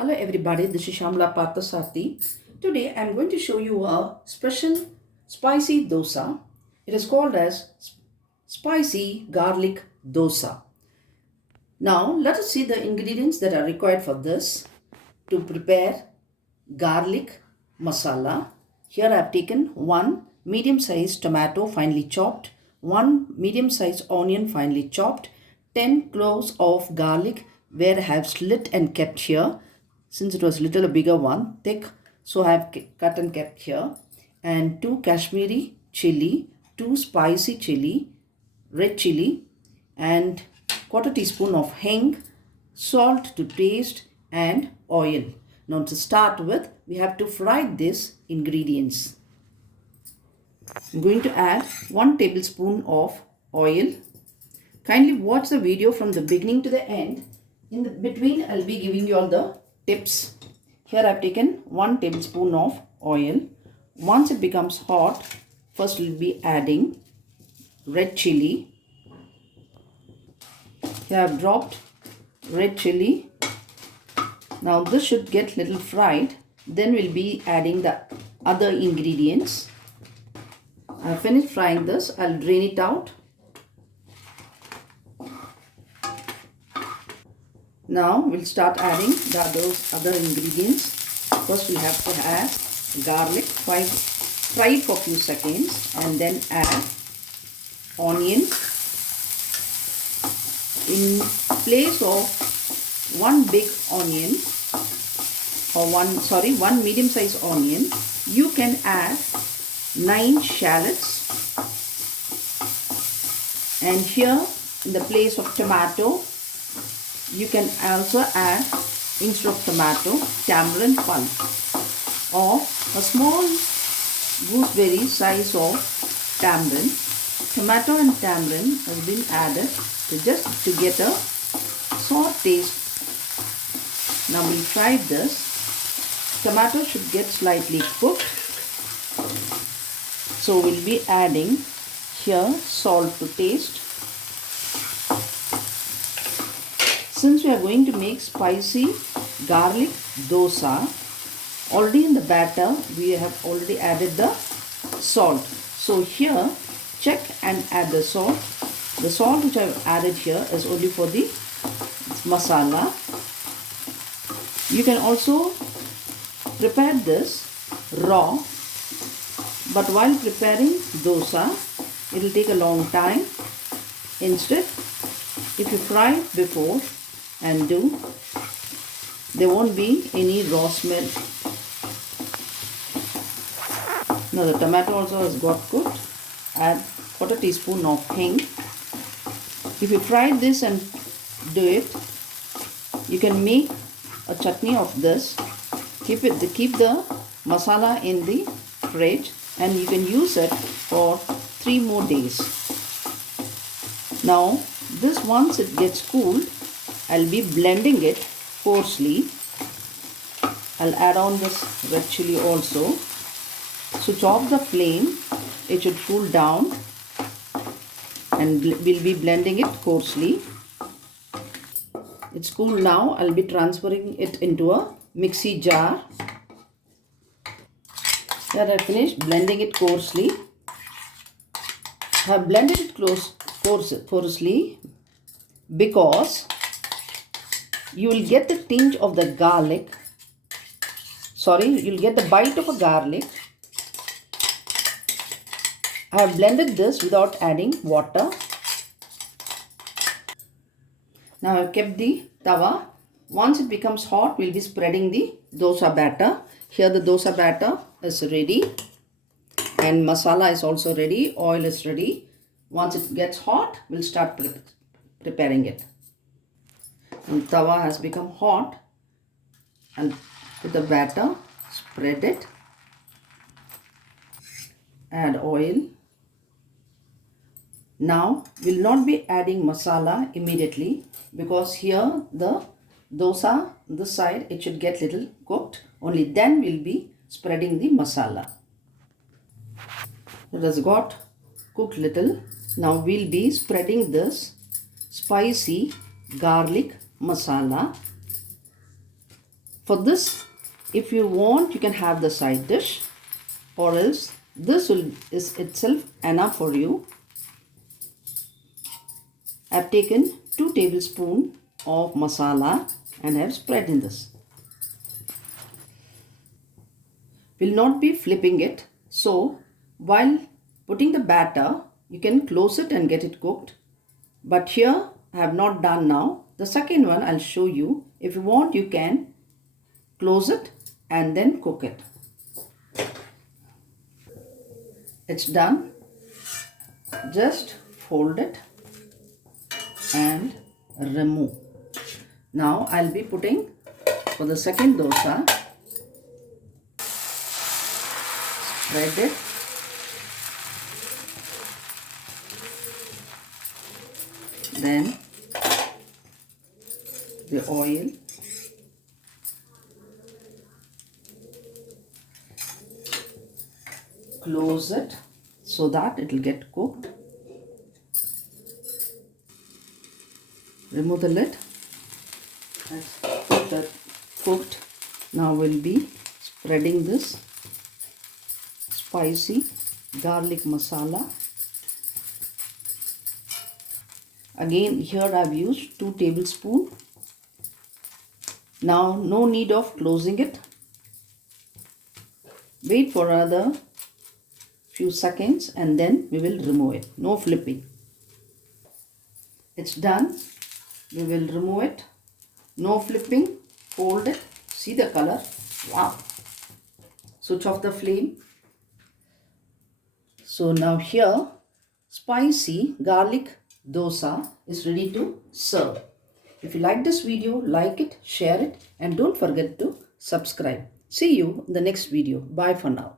Hello everybody, this is Shamla Parthasarthi. Today I am going to show you a special spicy dosa. It is called as spicy garlic dosa. Now let us see the ingredients that are required for this. To prepare garlic masala, here I have taken one medium-sized tomato finely chopped, one medium-sized onion finely chopped, 10 cloves of garlic where I have slit and kept here. Since it was little bigger one, thick, so I have cut and kept here. And 2 Kashmiri chilli, 2 spicy chilli, red chilli, and quarter teaspoon of hing, salt to taste, and oil. Now to start with, we have to fry these ingredients. I'm going to add 1 tablespoon of oil. Kindly watch the video from the beginning to the end. In the between, I'll be giving you all the tips. Here I've taken 1 tablespoon of oil. Once it becomes hot, first we'll be adding red chilli. Here I've dropped red chilli. Now this should get little fried. Then we'll be adding the other ingredients. I've finished frying this. I'll drain it out. Now we'll start adding those other ingredients. First we'll have to add garlic, fry it for a few seconds, and then add onions. In place of one big onion or one medium-sized onion, you can add 9 shallots. And here in the place of tomato, you can also add, instead of tomato, tamarind pulp or a small gooseberry size of tamarind. Tomato and tamarind has been added just to get a sour taste. Now we'll fry this. Tomato should get slightly cooked. So we'll be adding here salt to taste. Since we are going to make spicy garlic dosa, already in the batter we have already added the salt. So here check and add the salt. The salt which I have added here is only for the masala. You can also prepare this raw, but while preparing dosa, it will take a long time. Instead, if you fry it before and do, there won't be any raw smell. Now the tomato also has got cooked. Add quarter teaspoon of hing. If you fry this and do it, you can make a chutney of this. Keep the masala in the fridge and you can use it for 3 more days. Now this, once it gets cooled, I'll be blending it coarsely. I'll add on this red chilli also. Switch off the flame. It should cool down and we'll be blending it coarsely. It's cool now. I'll be transferring it into a mixie jar. Here I finished blending it coarsely. I have blended it coarsely because you will get the tinge of the garlic. You'll get the bite of a garlic. I have blended this without adding water. Now I have kept the tawa. Once it becomes hot, we'll be spreading the dosa batter. Here the dosa batter is ready and masala is also ready. Oil is ready. Once it gets hot, we'll start preparing it. And tawa has become hot, and put the batter, spread it, add oil. Now we'll not be adding masala immediately because here the dosa, this side, it should get little cooked. Only then we'll be spreading the masala. It has got cooked little. Now we'll be spreading this spicy garlic masala For this, if you want, you can have the side dish, or else is itself enough for you. I've taken 2 tablespoons of masala and have spread in this. Will not be flipping it. So while putting the batter, you can close it and get it cooked. But here I have not done now. The second one I'll show you. If you want, you can close it and then cook it. It's done. Just fold it and remove. Now I'll be putting for the second dosa. Spread it. Then the oil. Close it so that it will get cooked. Remove the lid. Let's put that cooked. Now we'll be spreading this spicy garlic masala. Again, here I've used 2 tablespoons. Now no need of closing it. Wait for another few seconds and then we will remove it. No flipping. It's done. We will remove it. No flipping. Fold it. See the color. Wow. Switch off the flame. So now here, spicy garlic dosa is ready to serve. If you like this video, like it, share it, and don't forget to subscribe. See you in the next video. Bye for now.